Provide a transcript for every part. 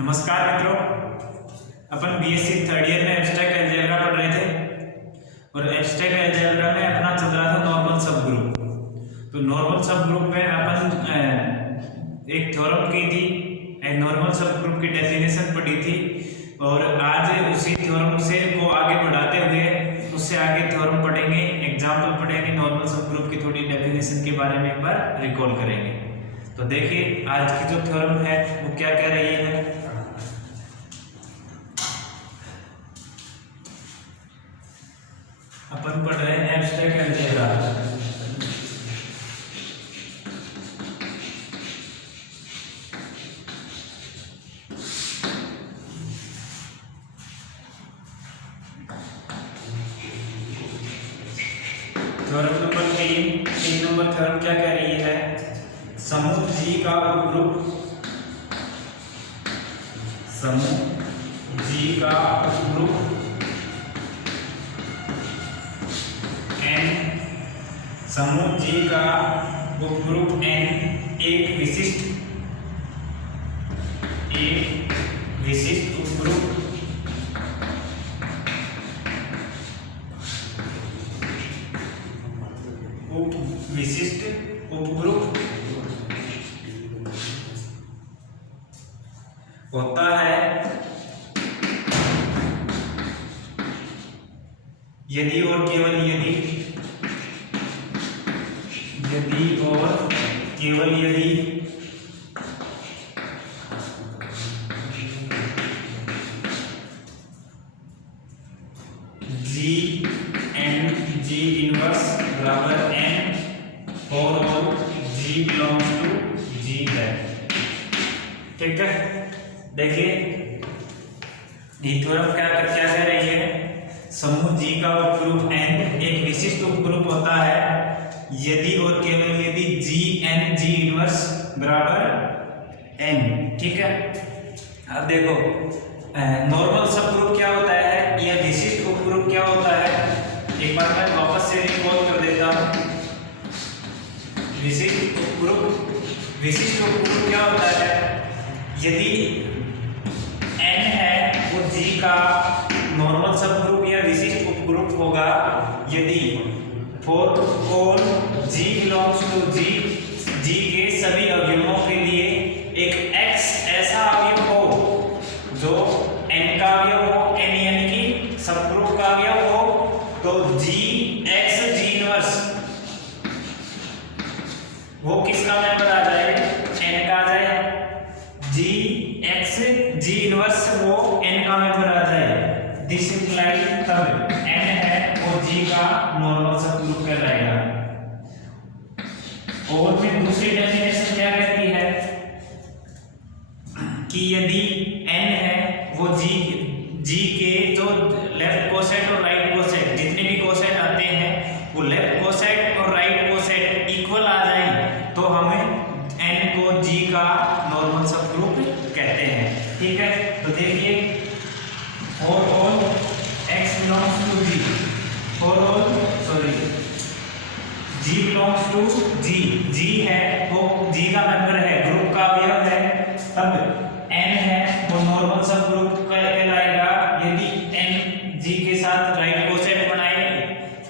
नमस्कार मित्रों, अपन BSc third year में एब्स्ट्रैक्ट अलजेब्रा पढ़ रहे थे और एब्स्ट्रैक्ट अलजेब्रा में अपना चल रहा था नॉर्मल सब ग्रुप। तो नॉर्मल सब ग्रुप में अपन एक थ्योरम की थी, नॉर्मल सब ग्रुप की डेफिनेशन पढ़ी थी और आज उसी थ्योरम से को आगे बढ़ाते हुए उससे आगे थ्योरम पढ़ेंगे, एग्जाम्पल पढ़ेंगे, नॉर्मल सब ग्रुप की थोड़ी डेफिनेशन के बारे में एक बार रिकॉल करेंगे। तो देखिए आज की जो थ्योरम है वो क्या कह रही है। अपन पढ़ रहे हैं abstract algebra. Theorem number 3 number theorem क्या कह रही है, समूह G का उपग्रुप, समूह G का उपग्रुप N, समूह G का उपग्रुप N एक विशिष्ट उपग्रुप होता है यदि और केवल यदि G and G इनवर्स बराबर N for all G belongs to G है। ठीक है, देखिए ये थ्योरम क्या कह रही है, समूह G का उपग्रुप N एक विशिष्ट उपग्रुप होता है यदि और केवल यदि G N G इनवर्स बराबर N। ठीक है, अब देखो नॉर्मल सबग्रुप क्या होता है या विशिष्ट उपग्रुप क्या होता है, एक बार मैं वापस से रिकॉल कर देता हूं। विशिष्ट उपग्रुप क्या होता है, यदि N है वो G का नॉर्मल सबग्रुप या विशिष्ट उपग्रुप होगा यदि for all G belongs to G के सभी अवयवों के लिए एक X ऐसा अवयव हो जो N का अवयव हो, N यानी कि सबग्रुप का अवयव हो, तो G X G इनवर्स वो किसका मेंबर आ जाए, N का आ जाए। G X G इनवर्स वो N का मेंबर आ जाए। दिस इंप्लाइज तब N है वो G का नॉर्मल सबग्रुप कहलाएगा। और फिर दूसरी डेफिनेशन क्या कहती है कि यदि N है वो G के जो लेफ्ट कोसेट और राइट कोसेट जितने भी कोसेट आते हैं वो लेफ्ट कोसेट और राइट कोसेट इक्वल आ जाए तो हमें N को G का नॉर्मल सबग्रुप कहते हैं। ठीक है, तो देखिए for all X belongs to G, for all G belongs to G है वो G का मेंबर है, ग्रुप का अवयव है, तब N है वो नॉर्मल सबग्रुप कहलाएगा यदि N G के साथ राइट कोसेट बनाए,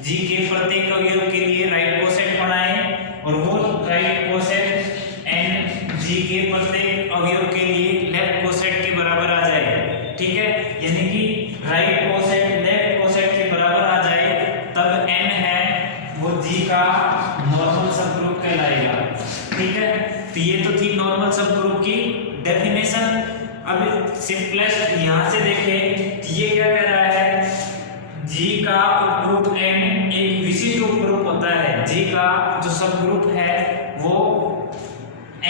G के प्रत्येक अवयव के लिए राइट कोसेट बनाए और वो राइट कोसेट N G के प्रत्येक अवयव के लिए लेफ्ट कोसेट के बराबर आ जाए। ठीक है, यानी कि राइट कोसेट लेफ्ट कोसेट के बराबर आ जाए तब N है वो G का नॉर्मल सबग्रुप कहलाएगा। ठीक है, तो ये तो थी नॉर्मल सबग्रुप की डेफिनेशन। अब सिंपलेस्ट यहां से देखें ये क्या कह रहा है, G का उपग्रुप N एक विशिष्ट उपग्रुप होता है। G का जो सबग्रुप है वो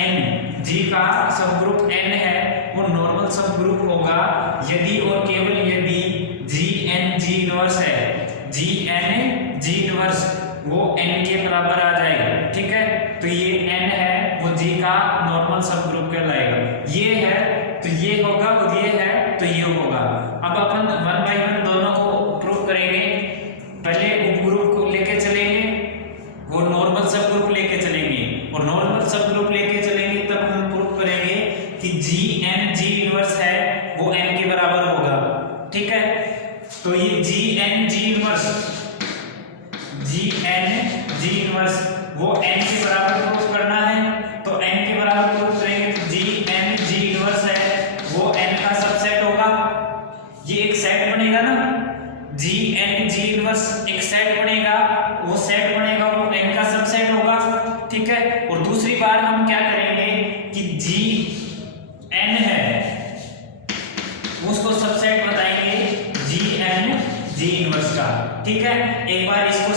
N, G का सबग्रुप N है वो नॉर्मल सबग्रुप होगा यदि और केवल यदि G N G इनवर्स है, G N G इनवर्स वो N के बराबर आ जाएगा। ठीक है, तो ये N है वो G का नॉर्मल सबग्रुप कहलाएगा। ये है तो ये होगा और ये है तो ये होगा। अब अपन वन बाय वन दोनों को प्रूव करेंगे। पहले उपग्रुप को लेके चलेंगे, वो नॉर्मल सबग्रुप लेके चलेंगे और नॉर्मल सबग्रुप लेके चलेंगे तब हम प्रूव करेंगे कि G N G इनवर्स है है, एक बार इसको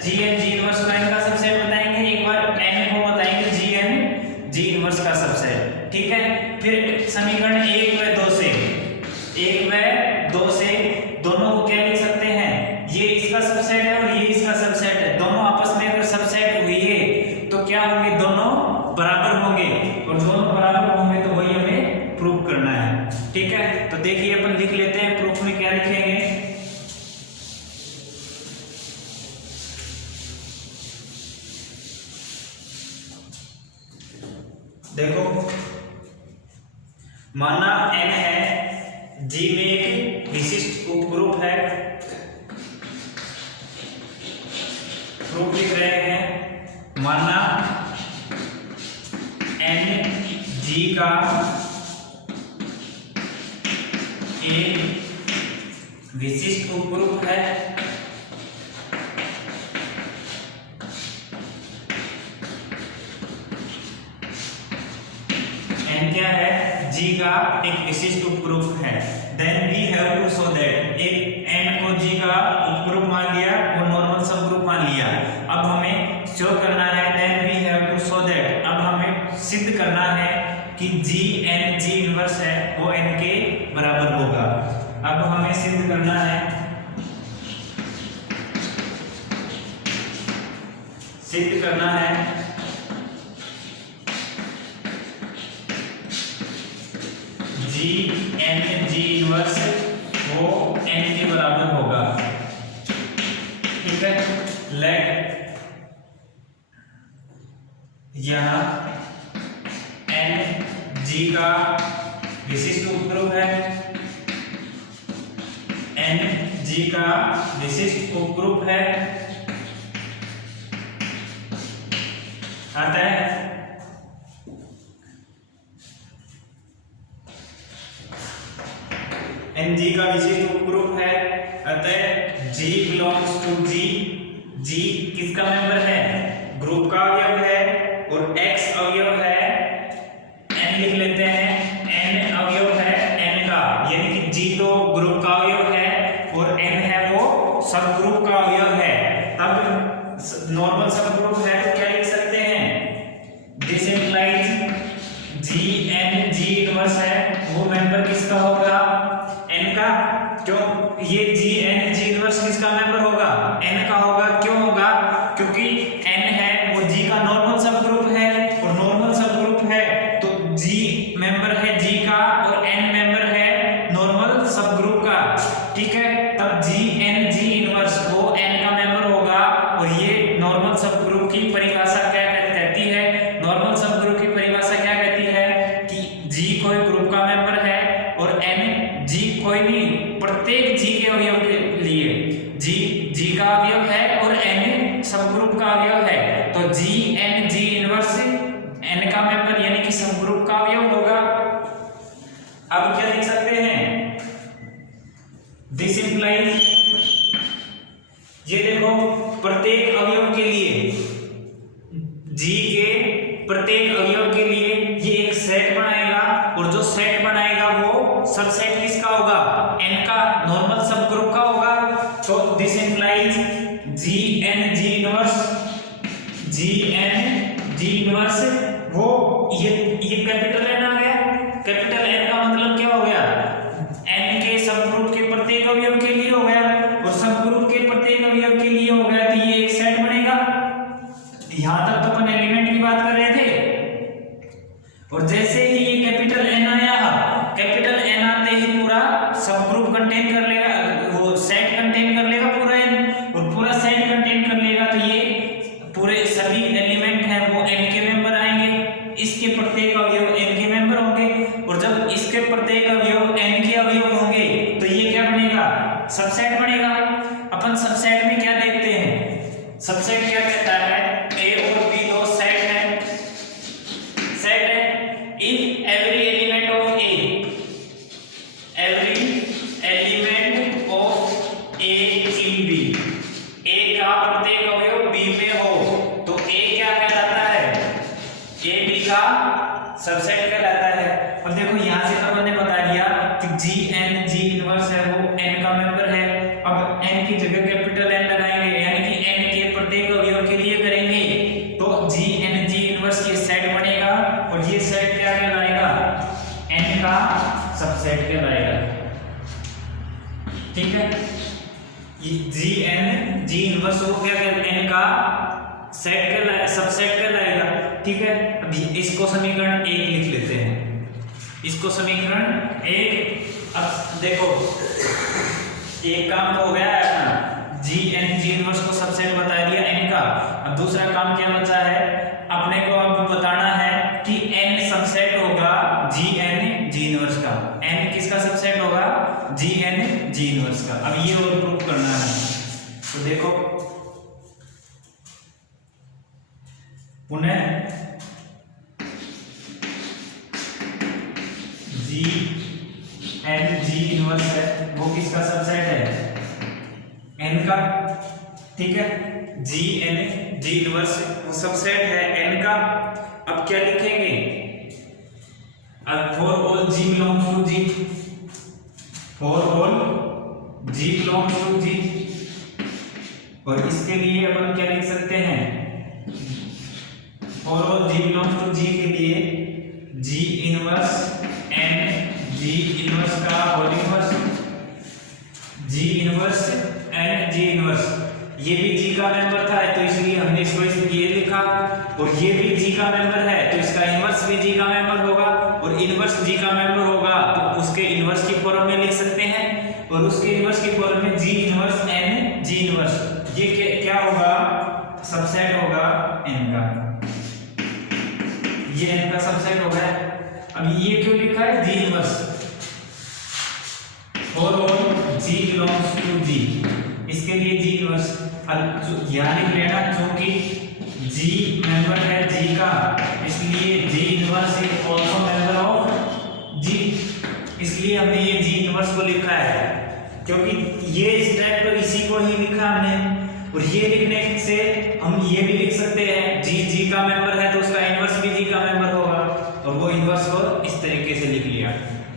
जी एन जी इनवर्स का n का सबसेट बताएंगे, एक बार n को बताएंगे जी एन जी इनवर्स का सबसेट। ठीक है, फिर समीकरण 1 व 2 से दोनों को क्या लिख सकते हैं, ये इसका सबसेट है और ये इसका सबसेट है, दोनों आपस में अगर सबसेट हुई है तो क्या होंगे, दोनों बराबर होंगे, और दोनों बराबर होंगे तो वही हमें प्रूफ करना है। ठीक है, तो देखिए अपन लिख लेते हैं, प्रूफ में क्या लिखेंगे, देखो माना n है, G में एक विशिष्ट उपग्रुप है, प्रूफ लिख रहे हैं, माना n G का एक विशिष्ट उपग्रुप है, n क्या है, G का एक विशिष्ट उपग्रुप है, then we have to show that, एक n को G का उपग्रुप मान लिया और नॉर्मल सब ग्रुप मान लिया, अब हमें शो करना है, then we have to show that, अब हमें सिद्ध करना है कि G n G इनवर्स है वो n के बराबर होगा। अब हमें सिद्ध करना है, G n G इनवर्स वो n के बराबर होगा। ठीक है, लेट यहाँ n G का विशिष्ट उपग्रुप है, n G का विशिष्ट उपग्रुप है, आता है n G का विशिष्ट उपग्रुप है, अतः G belongs to G, G किसका मेंबर है, ग्रुप का अवयव है, और X अवयव है, n लिख लेते हैं, n अवयव है n का, यानी कि G तो ग्रुप का अवयव है और n है वो सब ग्रुप का अवयव है, तब नॉर्मल सब ग्रुप है तो क्या लिख सकते हैं, this implies G n G inverse है वो मेंबर किसका होगा, n का, क्यों, ये G n G इनवर्स किसका मेंबर होगा, n का होगा, क्यों होगा, क्योंकि n है वो G का नॉर्मल सब ग्रुप है, और नॉर्मल सब ग्रुप है तो G मेंबर है G का और n मेंबर है नॉर्मल सब ग्रुप का। ठीक है, तब G n G इनवर्स वो n का मेंबर होगा, और ये नॉर्मल सब ग्रुप की परिभाषा क्या कहती है, नॉर्मल सब ग्रुप की परिभाषा क्या कहती है कि G कोई ग्रुप का मेंबर है और n G कोई नहीं, प्रत्येक G के अवयव के लिए G का अवयव है और n सब ग्रुप का अवयव है, तो G n G inverse n का मेंबर यानी कि सब ग्रुप का अवयव होगा। अब क्या लिख सकते हैं, दिस इंप्लाइज, ये देखो प्रत्येक अवयव के लिए G के प्रत्येक अवयव के लिए ये एक सेट बनाएगा, और जो सेट बनाएगा वो सबसेट किसका होगा, n का नॉर्मल सब ग्रुप का होगा, तो this implies G n G inverse वो ये कैपिटल n आ गया, कैपिटल n का मतलब क्या हो गया, n के सब ग्रुप के प्रत्येक अवयव के लिए हो गया, और सब ग्रुप के प्रत्येक अवयव के लिए हो गया, तो ये एक सेट बनेगा। यहां तक तो अपन एलिमेंट की बात कर रहे थे, और जैसे ही ये कैपिटल n आया, कैपिटल n आते ही पूरा सब ग्रुप कंटेन कर लेगा, वो सेट कंटेन कर लेगा पूरा n, और पूरा सेट कंटेन कर लेगा, तो ये पूरे सभी एलिमेंट हैं वो n के मेंबर आएंगे, इसके प्रत्येक अवयव n के मेंबर होंगे, और जब इसके प्रत्येक अवयव n के अवयव होंगे तो ये क्या बनेगा, सबसेट बनेगा। अपन सबसेट में क्या देखते हैं, सबसेट क्या कहता है, a और b दो सेट है, if every element of a, every element of a in b, a का प्रत्येक अवयव b में हो तो a क्या कहलाता है, a b का सबसेट कहलाता है। और देखो यहां से तो हमने बता दिया कि G n G इनवर्स है वो n का मेंबर है, अब n की जगह कैपिटल N लगाएंगे, यानी कि n के प्रत्येक अवयव के लिए करेंगे, तो जी इनवर्स ये सेट बनेगा और ये सेट क्या कहलाएगा, n का सबसेट कहलाएगा। ठीक है, ये जी इनवर्स हो क्या n का सेट कहलाएगा, सबसेट कहलाएगा। ठीक है, अभी इसको समीकरण 1 लिख लेते हैं, इसको समीकरण 1। अब देखो एक काम तो हो गया है अपना, जी इनवर्स को सबसेट बता दिया n का। अब दूसरा काम क्या बचा है, अपने को अब बताना है कि n सबसेट होगा जी इनवर्स का, n किसका सबसेट होगा, जी इनवर्स का। अब ये और प्रूफ करना है, तो देखो पुनः जी इनवर्स है, वो किसका सबसेट है, n का। ठीक है, जी इनवर्स वो सबसेट है n का। अब क्या लिखेंगे, अब for all g belongs to g, for all g belongs to g, और इसके लिए अपन क्या लिख सकते हैं, for all g belongs to g के लिए g inverse n g inverse का whole inverse, g inverse n g inverse, ये भी g का मेंबर था तो इसलिए हमने इसको ये लिखा, और ये भी g का मेंबर है तो इसका इनवर्स भी g का मेंबर होगा, और इनवर्स g का मेंबर होगा तो उसके इनवर्स की फॉर्म में लिख सकते हैं, और उसके इनवर्स की फॉर्म में g inverse n g inverse, ये क्या होगा, सबसेट होगा n का, ये n का सबसेट हो गया। अब ये क्यों लिखा है g inverse, for all g belongs to g, इसके लिए g इनवर्स। अब ध्यान लिख लेना, क्योंकि g मेंबर है g का, इसलिए g inverse is also member of g, इसलिए हमने ये g इनवर्स को लिखा है, क्योंकि ये स्टेप तो इसी को ही लिखा हमने, और ये लिखने से हम ये भी लिख सकते हैं g का मेंबर है तो उसका इनवर्स भी g का मेंबर होगा, और वो इनवर्स को इस तरीके से लिख लिया।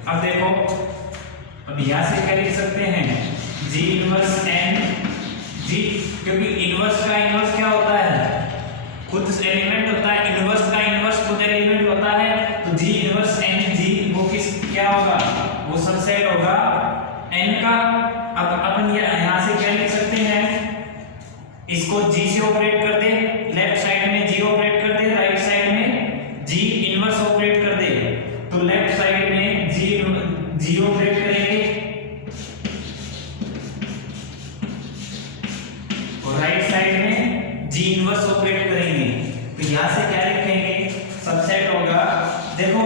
अब देखो, अब यहां से क्या लिख सकते हैं, g इनवर्स n g, क्योंकि इनवर्स का इनवर्स क्या होता है, खुद एलिमेंट होता है, इनवर्स का इनवर्स खुद एलिमेंट होता है, तो g इनवर्स n g वो क्या होगा, वो सबसेट होगा n का। अब अपन यहां से क्या लिख सकते हैं, इसको g से ऑपरेट कर दे, लेफ्ट साइड में g ऑपरेट कर दे, राइट साइड में g इनवर्स ऑपरेट कर दे, तो लेफ्ट साइड में g ऑपरेट करेंगे और राइट साइड में g इनवर्स ऑपरेट करेंगे, तो यहां से क्या लिखेंगे, सबसेट होगा। देखो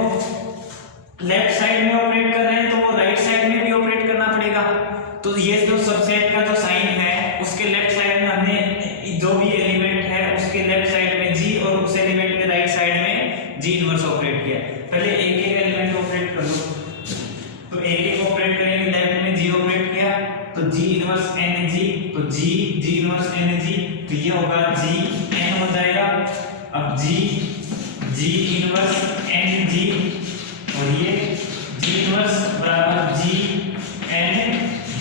लेफ्ट साइड में ऑपरेट कर रहे हैं तो वो राइट साइड में भी ऑपरेट करना पड़ेगा, तो ये जो सबसेट का जो साइन है उसके लेफ्ट साइड में हमने जो भी एलिमेंट है उसके लेफ्ट साइड में g और उस एलिमेंट के राइट साइड में g इनवर्स ऑपरेट किया। पहले एक एक एलिमेंट ऑपरेट कर लो, तो एक एक ऑपरेट करेंगे, लेफ्ट में g ऑपरेट किया तो g इनवर्स n g, तो g इनवर्स n g, तो ये होगा g n हो जाएगा। अब g इनवर्स n g, और ये g इनवर्स बराबर g n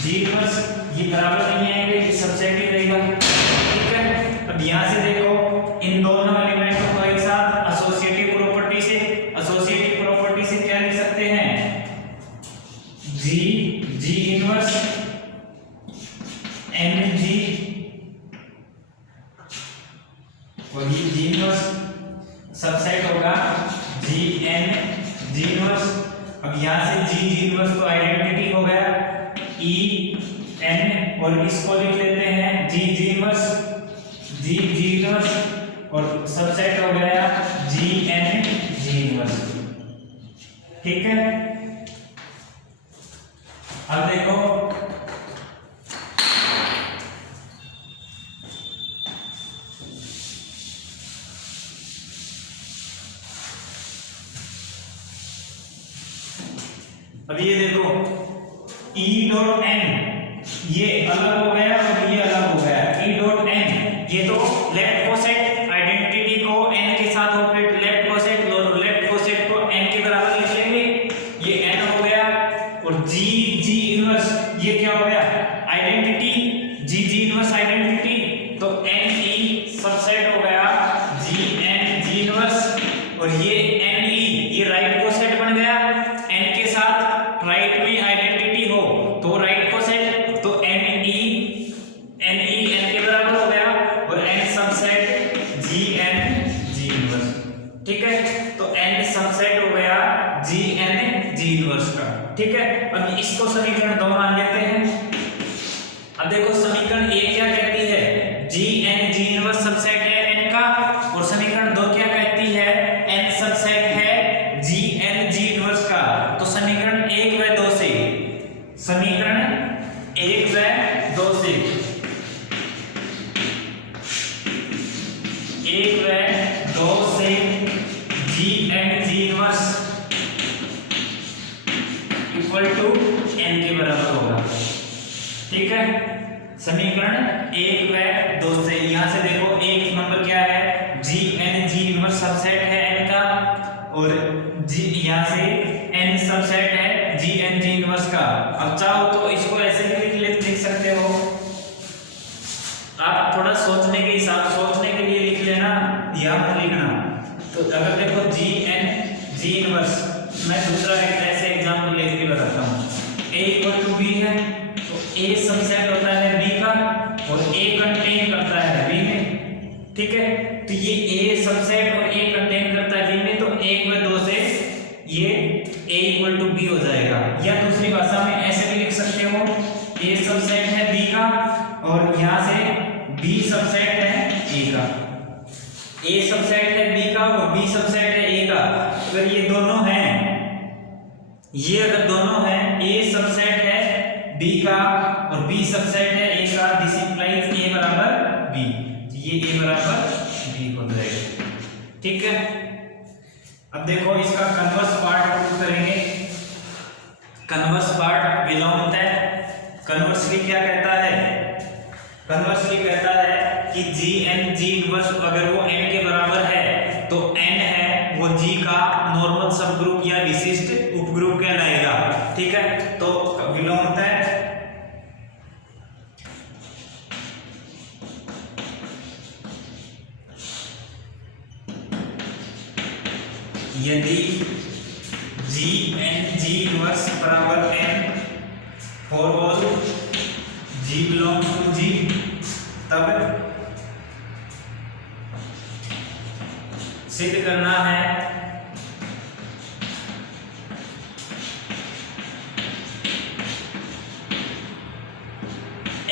g इनवर्स, ये बराबर नहीं आएंगे, ये सबसेट ही रहेगा। ठीक है, अब यहां से देखो इन दोनों एलिमेंटों को एक साथ एसोसिएटिव प्रॉपर्टी से क्या लिख सकते हैं, g इनवर्स n g, और ये g इनवर्स सबसेट होगा g n g इनवर्स। अब यहां से g इनवर्स तो आइडेंटिटी हो गया e n, और इसको लिख लेते हैं g इनवर्स और सबसेट हो गया g n g इनवर्स। ठीक है, अब देखो अब ये देखो e डॉट n ये अलग हो गया और ये अलग हो गया, e डॉट n ये तो लेफ्ट कोसेट आइडेंटिटी को n के साथ ऑपरेट, लेफ्ट कोसेट और लेफ्ट कोसेट को n के बराबर लिख लेंगे, ये n हो गया, और g इनवर्स ये क्या हो गया, आइडेंटिटी गया, n के साथ राइट में आइडेंटिटी हो तो राइट को सेट, तो n के बराबर हो गया, और n सबसेट G इनवर्स, ठीक है। तो n सबसेट हो गया G इनवर्स का, ठीक है। अब इसको समीकरण 2 मान लेते हैं। अब देखो समीकरण 1 क्या कहती है, G इनवर्स सबसेट है n का, और समीकरण 2 क्या कहती है, n सबसेट है G इनवर्स का। तो समीकरण 1 व 2 से G inverse equal to n के बराबर होगा, ठीक है। समीकरण 1 व 2 से, यहां से देखो एक नंबर क्या है, G इनवर्स सबसेट है n का, और यहां से n सबसेट है G इनवर्स का। अब चाहो तो इसको ऐसे भी लिख सकते हो, आप थोड़ा सोचने के लिए लिख लेना, या मत लिखना। तो अगर देखो G इनवर्स, मैं दूसरा एक ऐसे एग्जांपल लेके भी बताता हूँ। A इक्वल टू B है, तो A सबसेट होता है B का, और A कंटेन करता है B में, ठीक है। तो ये A सबसेट और A कंटेन करता है B में, तो 1 व 2 से ये A इक्वल टू B हो जाएगा। या दूसरी भाषा में ऐसे भी लिख सकते हो, A सबसेट है B का, और यहाँ से B सबसेट है A का। A सबसेट है B का और B सबसेट है A का। अगर ये दोनों हैं, अगर दोनों हैं, A सबसेट है B का और B सबसेट है A का, दिस इंप्लाइज A बराबर B। ये A बराबर B हो जाएगा, ठीक है। अब देखो इसका कन्वर्स पार्ट प्रूव करेंगे। कन्वर्स पार्ट बिलोंग है, कन्वर्सली क्या कहता है, कन्वर्सली कहता है कि G इनवर्स अगर वो n के बराबर है, तो n है वो G का नॉर्मल सब ग्रुप या विशिष्ट उपग्रुप कहलाएगा, ठीक है। तो बिलोंग है यदि G इनवर्स बराबर n for all G belongs to G, तब सिद्ध करना है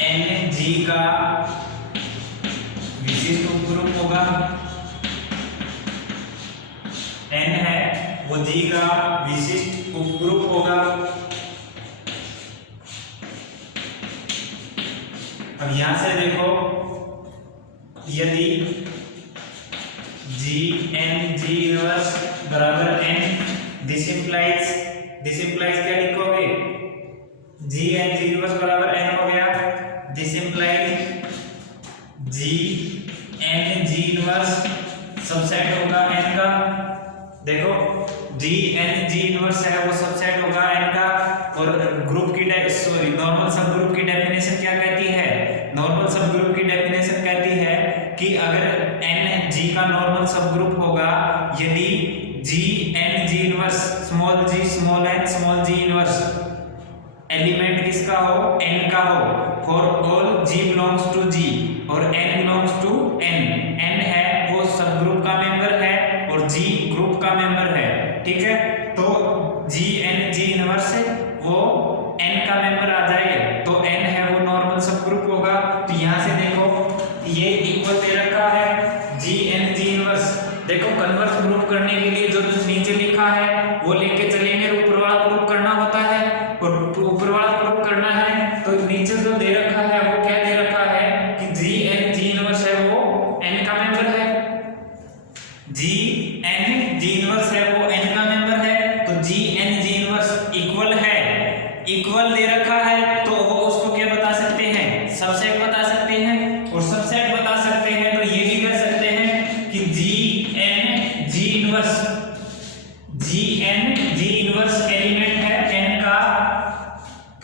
n G का विशिष्ट उपग्रुप होगा, n है वो G का विशिष्ट उपग्रुप होगा। अब यहां से देखो, यदि G इनवर्स बराबर n, दिस इंप्लाइज क्या लिखोगे, G इनवर्स बराबर n हो गया, this implies G inverse subset होगा n का। देखो G इनवर्स है वो सबसेट होगा n का, और ग्रुप की नॉर्मल सब ग्रुप की डेफिनेशन क्या कहती है, नॉर्मल सब ग्रुप की डेफिनेशन कहती है कि अगर n G का नॉर्मल सब ग्रुप होगा, यदि G inverse small g small n small g inverse element किसका हो, n का हो, for all G belongs to G और n बिलोंग्स टू n है वो सब ग्रुप का मेंबर है और G ग्रुप का मेंबर है, ठीक है। तो G इनवर्स वो n का मेंबर आ जाए, तो n है वो नॉर्मल सब ग्रुप होगा। तो यहाँ से देखो ये इक्वल दे रखा है G इनवर्स। देखो कन्वर्स प्रूफ करने के लिए जो नीचे लिखा है वो लेके चलेंगे, ऊपर वाला प्रूफ करना होता है, और ऊपर वाला प्रूफ करना है तो नीचे जो दे रखा है वो क्या दे रखा है कि G इनवर्स है वो n का मेंबर है, G इनवर्स है वो n का मेंबर है। तो G इनवर्स इक्वल दे रखा है, तो वो उसको क्या बता सकते हैं, सबसेट बता सकते हैं, और सबसेट बता सकते हैं तो ये भी कह सकते हैं कि G इनवर्स एलिमेंट है n का,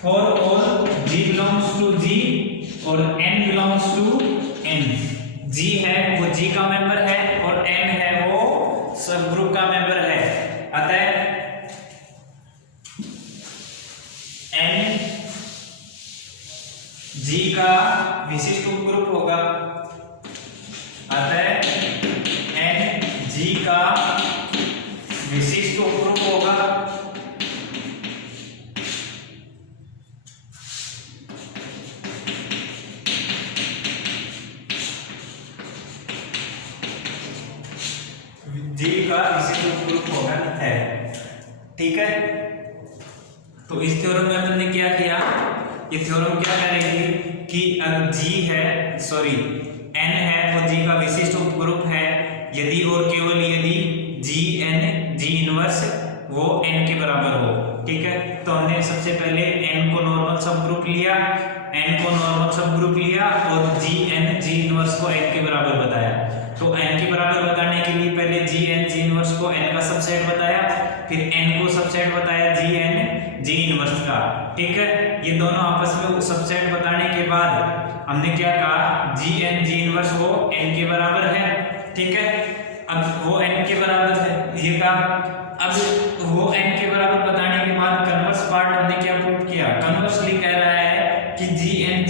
for all G belongs to G और n belongs to n। G है वो G का मेंबर है और n है वो सब ग्रुप का मेंबर है। अतः ऑप्शन है। ठीक है, तो इस थ्योरम में हमने क्या किया, ये थ्योरम क्या करेगी कि अगर G है, सॉरी N है, वो G का विशिष्ट उपग्रुप है यदि और केवल यदि G इनवर्स वो N के बराबर हो। ठीक है, तो हमने सबसे पहले N को नॉर्मल सब ग्रुप लिया, और G इनवर्स को N के बराबर बताया। तो N के बराबर बताने के लिए पहले G इनवर्स को N का सबसेट बताया, फिर N को सबसेट बताया G इनवर्स का। ठीक है, ये दोनों आपस में सबसेट बताने के बाद हमने क्या कहा, G इनवर्स वो N के बराबर है। ठीक है, अब वो N के बराबर है ये कहा। अब वो N के बराबर बताने के बाद कन्वर्स पार्ट हमने क्या प्रूव किया, कन्वर्सली कह रहा है कि G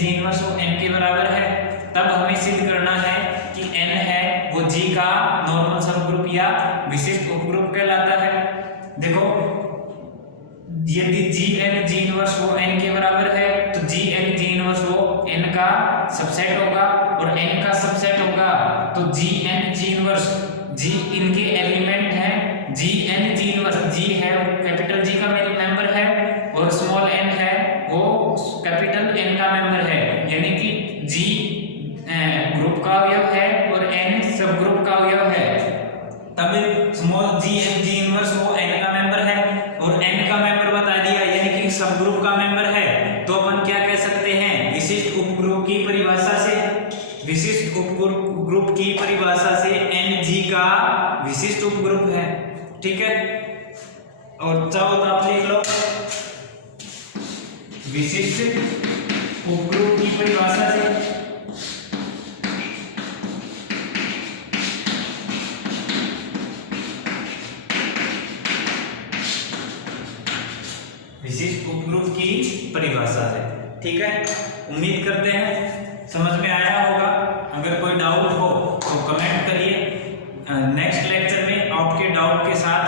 इनवर्स वो N के बराबर है। तब हमें सिद्ध करना है कि N है वो G का नॉर्मल सब ग्रुप या विशिष्ट उपग्रुप कहलाता है। देखो, यदि G इनवर्स वो N के बराबर है तो G इनवर्स वो N का सबसेट होगा, और N का सबसेट होगा तो G इनवर्स G इनके एलिमेंट हैं। G इनवर्स G है वो कैपिटल G का मेंबर है, और स्मॉल n है वो कैपिटल N का मेंबर है, यानी कि G ग्रुप का अवयव है और N सब ग्रुप का अवयव है। तब स्मॉल G इनवर्स वो N का मेंबर है, और N का मेंबर बता दिया यानी कि सब ग्रुप का मेंबर है। तो अपन क्या कह सकते हैं, विशिष्ट उपग्रुप की परिभाषा से N G का विशिष्ट उपग्रुप है। ठीक है, और चाहो तो आप लिख लो, विशिष्ट उपग्रुप की परिभाषा से ठीक है, उम्मीद करते हैं समझ में आया होगा। अगर कोई डाउट हो तो कमेंट करिए, नेक्स्ट लेक्चर में आपके डाउट के साथ